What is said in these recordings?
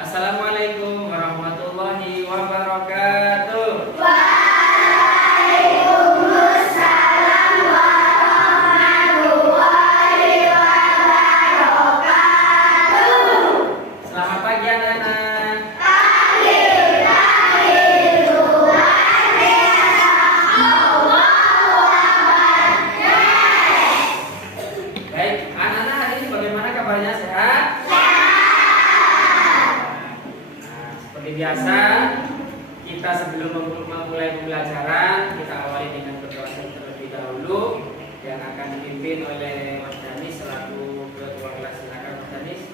Assalamualaikum warahmatullahi wabarakatuh. Waalaikumsalam warahmatullahi wabarakatuh. Selamat pagi anak-anak. Pagi luar biasa. Allahu Akbar. Baik, anak-anak hari ini bagaimana kabarnya, sehat? Seperti biasa, kita sebelum memulai pembelajaran, kita awali dengan berdoa terlebih dahulu yang akan dipimpin oleh Mas Danis selaku ketua kelas. Silakan Mas Danis.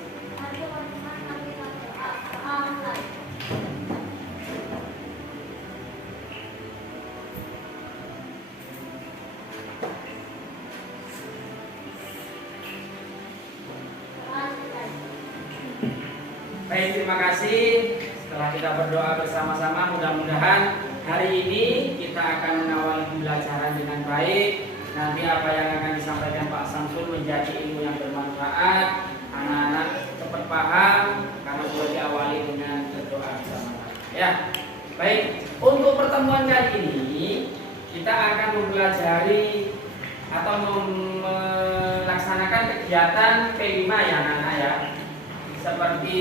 Baik, terima kasih. Setelah kita berdoa bersama-sama, mudah-mudahan hari ini kita akan mengawali pembelajaran dengan baik. Nanti apa yang akan disampaikan Pak Samsul menjadi ilmu yang bermanfaat. Anak-anak cepat paham karena sudah diawali dengan berdoa bersama-sama. Ya, baik. Untuk pertemuan kali ini kita akan mempelajari atau melaksanakan kegiatan P5 ya anak-anak ya. Seperti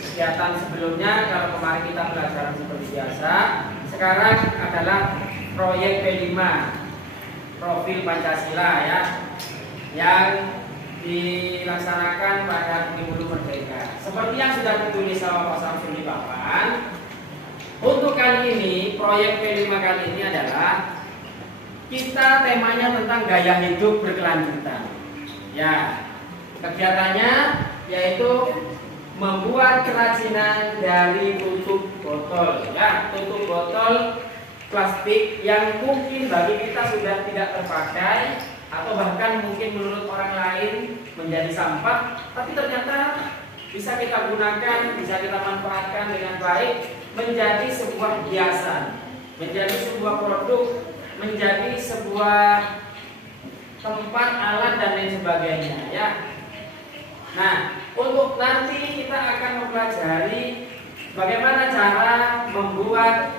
kegiatan sebelumnya, kalau kemarin kita pelajaran seperti biasa, sekarang adalah proyek P5 profil Pancasila ya, yang dilaksanakan pada Kurikulum Merdeka. Seperti yang sudah ditulis sama Pak Samsul di papan, untuk kali ini proyek P5 kali ini adalah kita temanya tentang gaya hidup berkelanjutan. Ya, kegiatannya yaitu membuat kerajinan dari tutup botol ya, tutup botol plastik yang mungkin bagi kita sudah tidak terpakai atau bahkan mungkin menurut orang lain menjadi sampah, tapi ternyata bisa kita gunakan, bisa kita manfaatkan dengan baik menjadi sebuah hiasan, menjadi sebuah produk, menjadi sebuah tempat, alat dan lain sebagainya ya. Nah, untuk nanti kita akan mempelajari bagaimana cara membuat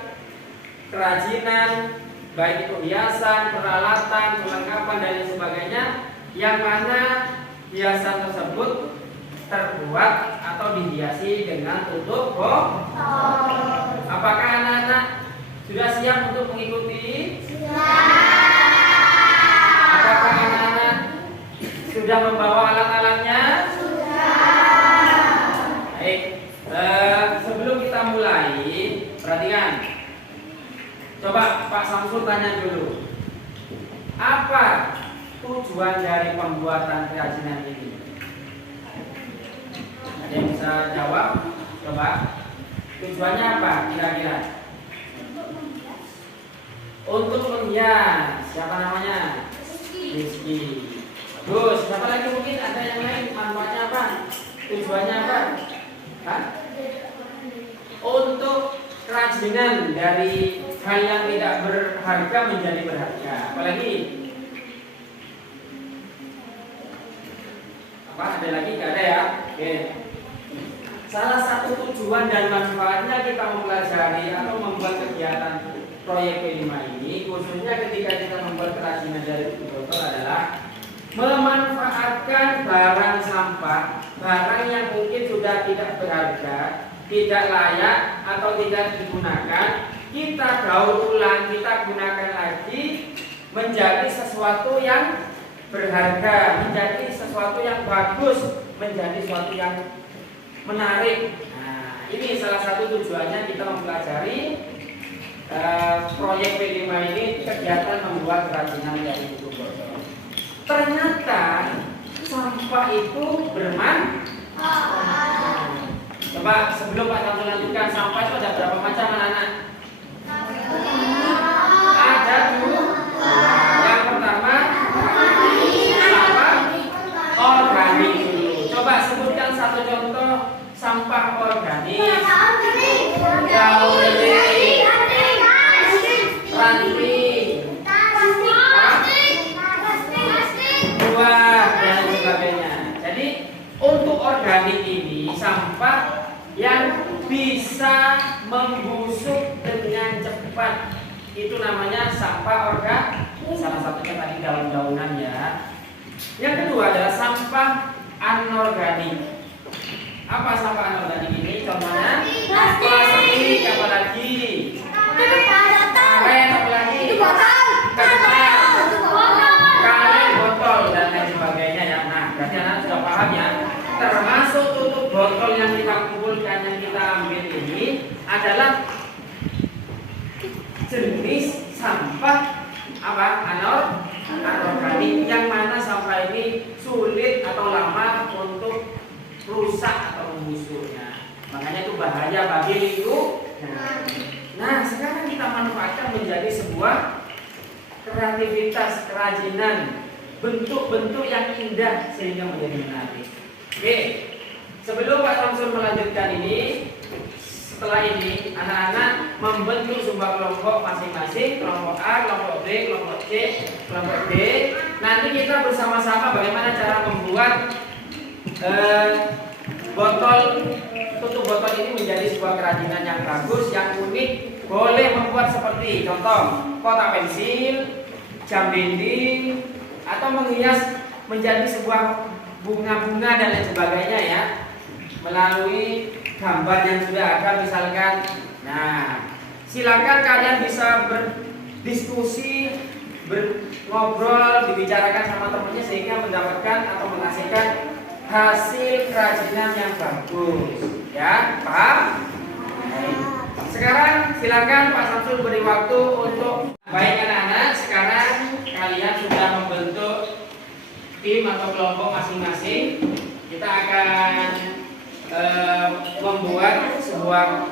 kerajinan, baik itu hiasan, peralatan, perlengkapan dan lain sebagainya, yang mana hiasan tersebut terbuat atau dihiasi dengan tutup botol. Apakah anak-anak sudah siap untuk mengikuti? Apakah anak-anak sudah membawa alat-alatnya? Baik, sebelum kita mulai, perhatikan. Coba Pak Samsul tanya dulu, apa tujuan dari pembuatan kerajinan ini? Ada yang bisa jawab? Coba, tujuannya apa kira-kira? Untuk menghias. Siapa namanya? Rizky. Bagus. Siapa lagi mungkin ada yang lain? Manfaatnya apa? Tujuannya apa? Hah? Untuk kerajinan dari hal yang tidak berharga menjadi berharga. Apalagi? Apa? Ada lagi? Gak ada ya? Oke. Salah satu tujuan dan manfaatnya kita mempelajari atau membuat kegiatan proyek P5 ini, khususnya ketika kita membuat kerajinan dari botol adalah memanfaatkan barang sampah, barang yang mungkin sudah tidak berharga, tidak layak atau tidak digunakan, kita daur ulang, kita gunakan lagi menjadi sesuatu yang berharga, menjadi sesuatu yang bagus, menjadi sesuatu yang menarik. Nah, ini salah satu tujuannya kita mempelajari proyek P5 ini, kegiatan membuat kerajinan dari tutup botol. Ternyata sampah itu bermanfaat. Coba sebelum Pak Samsul lanjutkan, sampah itu ada berapa macam anak-anak? Ada dua. Yang pertama sampah organik dulu. Coba sebutkan satu contoh sampah organik. Daun lele, ranting, buah dan sebagainya. Jadi untuk organik ini sampah yang bisa membusuk dengan cepat. Itu namanya sampah organik. Salah satunya tadi daun-daunan ya. Yang kedua adalah sampah anorganik. Apa sampah anorganik ini? Contohnya plastik, apa lagi? Karet, apa lagi? Karet, botol dan lain sebagainya ya. Nah, berarti anak sudah paham ya. Termasuk tutup botol yang kita kumpulkan, yang kita ambil ini adalah jenis sampah apa? Anorganik, yang mana sampah ini sulit atau lama untuk rusak atau membusuknya. Makanya itu bahaya bagi lingkungan. Nah, sekarang kita manfaatkan menjadi sebuah kreativitas, kerajinan, bentuk-bentuk yang indah sehingga menjadi menarik. Oke, sebelum Pak Samsul melanjutkan ini, setelah ini anak-anak membentuk sebuah kelompok masing-masing, kelompok A, kelompok B, kelompok C, kelompok D. Nanti kita bersama-sama bagaimana cara membuat tutup botol ini menjadi sebuah kerajinan yang bagus, yang unik. Boleh membuat seperti contoh kotak pensil, jam dinding, atau menghias menjadi sebuah bunga-bunga dan lain sebagainya ya, melalui gambar yang sudah ada misalkan. Nah, silakan kalian bisa berdiskusi, ngobrol, dibicarakan sama temannya sehingga mendapatkan atau menghasilkan hasil kerajinan yang bagus. Ya, paham? Sekarang silakan Pak Samsul beri waktu untuk baik anak-anak. Sekarang kalian sudah membentuk tim atau kelompok masing-masing. Kita akan membuat sebuah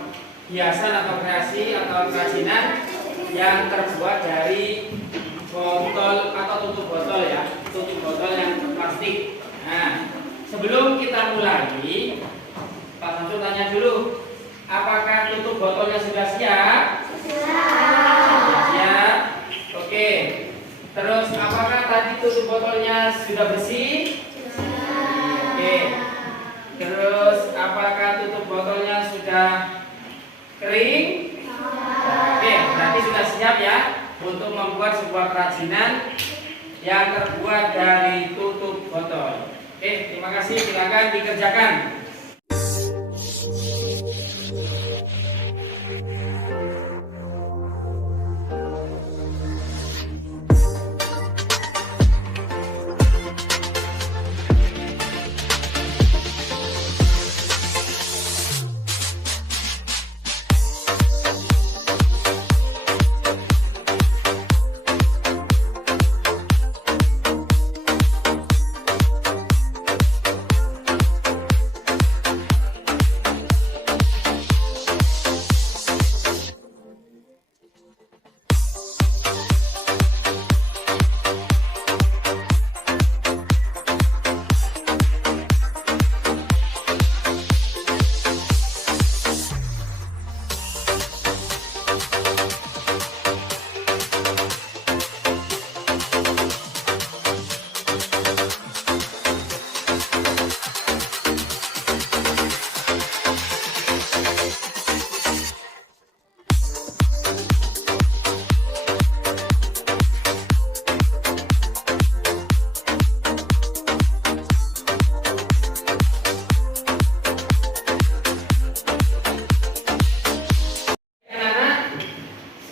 hiasan atau kreasi atau kerajinan yang terbuat dari botol atau tutup botol ya, tutup botol yang plastik. Nah, sebelum kita mulai, Pak Samsul tanya dulu, apakah tutup botolnya sudah siap? Sudah siap. Oke. Terus apakah tadi tutup botolnya sudah bersih? Oke. Terus apakah tutup botolnya sudah kering? Oke, berarti sudah siap ya untuk membuat sebuah kerajinan yang terbuat dari tutup botol. Oke, terima kasih. Silakan dikerjakan.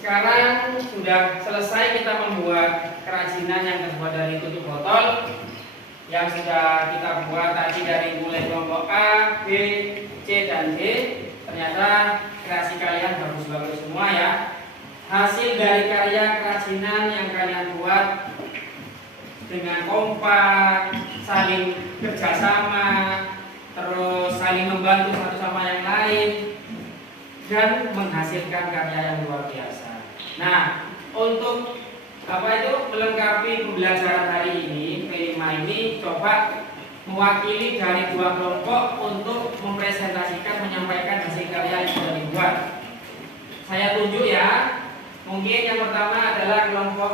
Sekarang sudah selesai kita membuat kerajinan yang terbuat dari tutup botol yang sudah kita buat tadi dari mulai kelompok A, B, C, dan D. Ternyata kreasi kalian bagus-bagus semua ya. Hasil dari karya kerajinan yang kalian buat dengan kompak, saling kerjasama, terus saling membantu satu sama yang lain, dan menghasilkan karya yang luar biasa. Nah, untuk melengkapi pembelajaran hari ini, P5 ini coba mewakili dari dua kelompok untuk mempresentasikan, menyampaikan hasil karya yang sudah dibuat. Saya tunjuk ya. Mungkin yang pertama adalah kelompok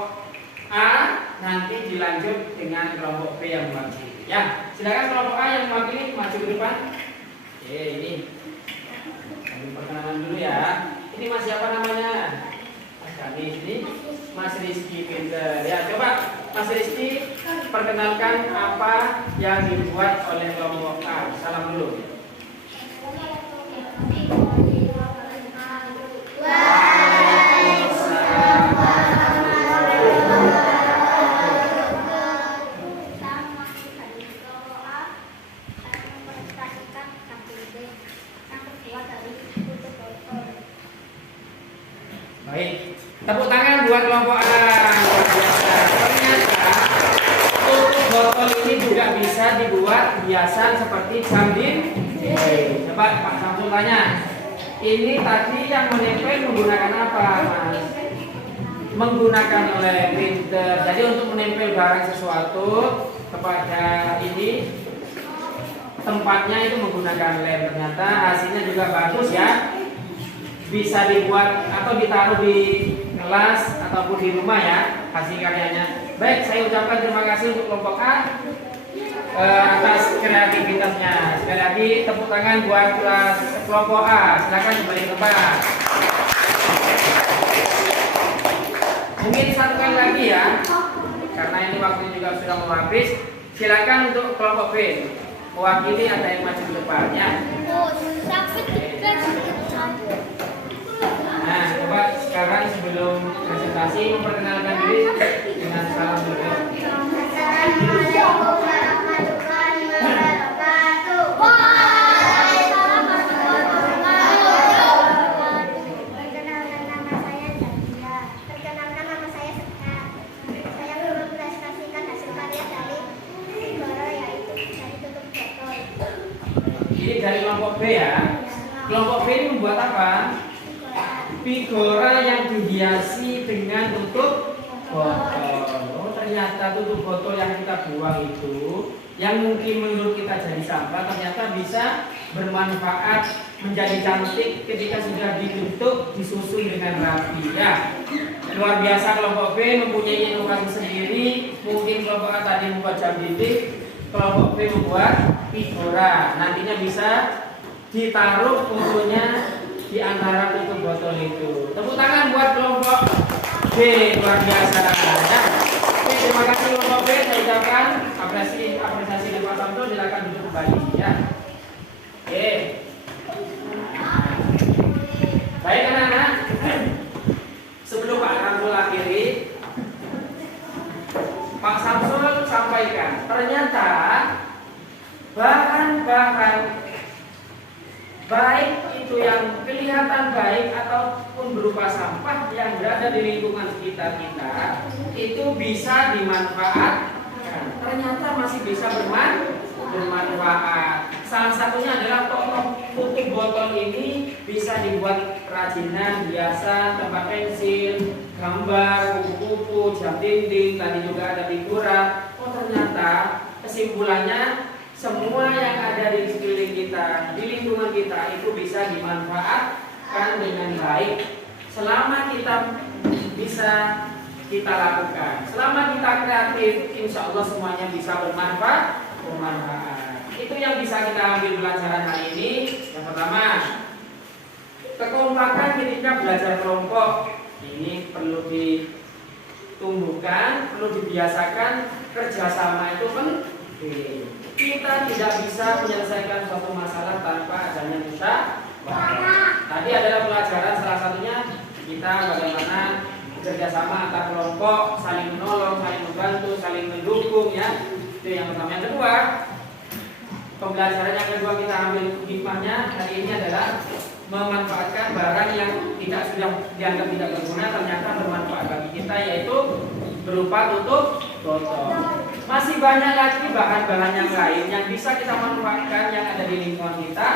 A, nanti dilanjut dengan kelompok B yang mewakili. Ya, silakan kelompok A yang mewakili maju ke depan. Oke, ini. Kami perkenalan dulu ya. Ini Mas siapa namanya? Mas Kamis. Ini Mas Rizky Pinter. Ya, coba Mas Rizky perkenalkan apa yang dibuat oleh kelompok A. Salam dulu. Baik, tepuk tangan buat kelompok A. Luar biasa. Ternyata tutup botol ini juga bisa dibuat hiasan seperti jam dinding. Coba Pak Samsul tanya. Ini tadi yang menempel menggunakan apa, Mas? Menggunakan oleh printer. Jadi untuk menempel barang sesuatu kepada ini tempatnya itu menggunakan lem. Ternyata hasilnya juga bagus ya. Bisa dibuat atau ditaruh di kelas ataupun di rumah ya hasil karyanya. Baik, saya ucapkan terima kasih untuk kelompok A atas kreativitasnya. Sekali lagi tepuk tangan buat kelas kelompok A. Silakan kembali ke tempat. Mungkin satu kali lagi ya, karena ini waktu juga sudah mau habis. Silakan untuk kelompok B mewakili, ada yang maju ke depan ya. Nah, coba sekarang sebelum presentasi memperkenalkan diri dengan salam dulu. Assalamualaikum warahmatullahi wabarakatuh. Perkenalkan nama saya Zakia. Perkenalkan nama saya Seka. Saya mempresentasikan hasil karya dari Goro, yaitu dari tutup botol. Ini dari kelompok B ya. Kelompok B ini membuat apa? Figura yang dihiasi dengan tutup botol. Oh, ternyata tutup botol yang kita buang itu, yang mungkin menurut kita jadi sampah, ternyata bisa bermanfaat menjadi cantik ketika sudah dibentuk, disusun dengan rapi ya. Luar biasa, kelompok B mempunyai inovasi sendiri. Mungkin kelompok A tadi membuat jam dinding, kelompok B membuat figura. Nantinya bisa ditaruh fotonya di antara tutup botol itu. Tepuk tangan buat kelompok B, luar biasa ya. Oke, terima kasih kelompok B. Saya ucapkan apresiasi dari Pak Samsul. Silakan duduk kembali ya. Oke. Baik anak-anak. Sebelum Pak Samsul akhiri, Pak Samsul sampaikan, ternyata bahan-bahan baik itu yang kelihatan baik ataupun berupa sampah yang berada di lingkungan sekitar kita itu bisa dimanfaatkan. Ternyata masih bisa bermanfaat. Salah satunya adalah tutup botol ini bisa dibuat kerajinan, hiasan, tempat pensil, gambar, kupu-kupu, jam dinding, tadi juga ada figura. Oh, ternyata kesimpulannya semua yang ada di sekeliling kita, di lingkungan kita itu bisa dimanfaatkan dengan baik selama kita bisa kita lakukan. Selama kita kreatif, insya Allah semuanya bisa bermanfaat. Itu yang bisa kita ambil pelajaran hari ini. Yang pertama, kekompakan ketika belajar kelompok ini perlu ditumbuhkan, perlu dibiasakan. Kerjasama itu penting. Kita tidak bisa menyelesaikan suatu masalah tanpa adanya musyawarah. Tadi adalah pelajaran salah satunya kita bagaimana kerjasama antar kelompok, saling menolong, saling membantu, saling mendukung ya. Itu yang pertama. Yang kedua, pembelajaran yang kedua kita ambil hikmahnya hari ini adalah memanfaatkan barang yang sudah dianggap tidak berguna ternyata bermanfaat bagi kita, yaitu berupa tutup botol. Masih banyak lagi bahan-bahan yang lain yang bisa kita manfaatkan yang ada di lingkungan kita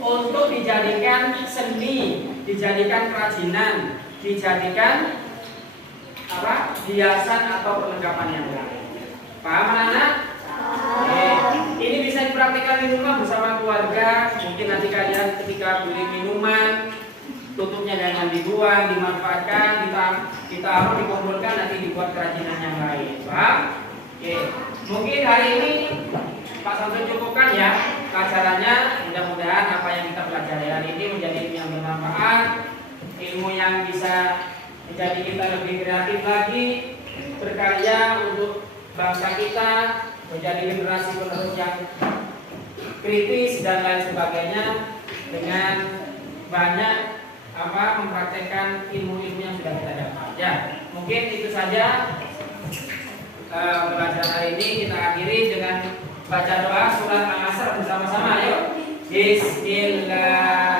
untuk dijadikan seni, dijadikan kerajinan, dijadikan hiasan atau perlengkapan yang lain. Paham anak-anak? Ini bisa dipraktikkan di rumah bersama keluarga. Mungkin nanti kalian ketika beli minuman, tutupnya jangan dibuang, dimanfaatkan, ditaruh, dikumpulkan, nanti dibuat kerajinan yang lain. Paham? Oke, mungkin hari ini Pak Samsul cukupkan ya pelajarannya. Mudah-mudahan apa yang kita pelajari dan ini menjadi ilmu yang bermanfaat, ilmu yang bisa menjadi kita lebih kreatif lagi, berkarya untuk bangsa kita, menjadi generasi penerus yang kritis dan lain sebagainya dengan banyak mempraktekkan ilmu-ilmu yang sudah kita dapat. Ya, mungkin itu saja pelajaran hari ini. Kita akhiri dengan baca doa surat Al-Asr bersama-sama. Yuk. Bismillah.